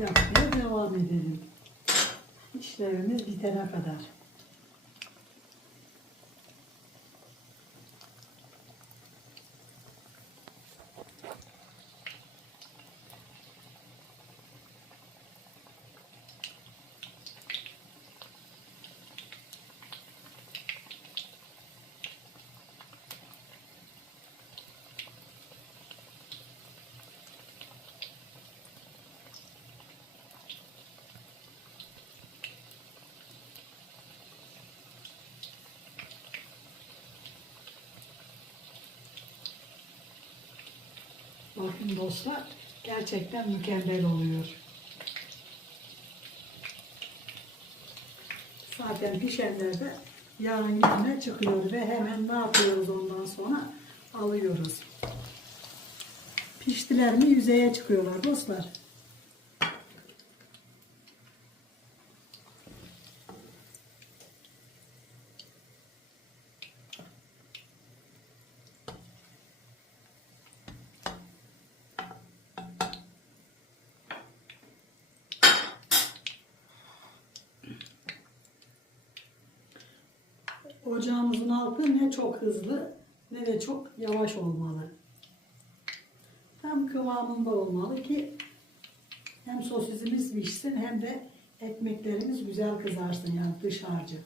yapmaya devam edelim. İşlevimiz bitene kadar. Bakın dostlar gerçekten mükemmel oluyor. Zaten pişenlerde yağın yüzüne çıkıyor ve hemen ne yapıyoruz ondan sonra alıyoruz. Piştiler mi yüzeye çıkıyorlar dostlar. Ocağımızın altı ne çok hızlı ne de çok yavaş olmalı. Tam kıvamında olmalı ki hem sosisimiz pişsin hem de ekmeklerimiz güzel kızarsın yani dış harcı.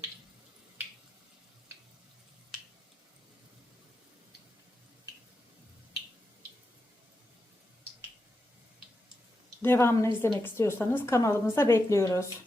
Devamını izlemek istiyorsanız kanalımıza bekliyoruz.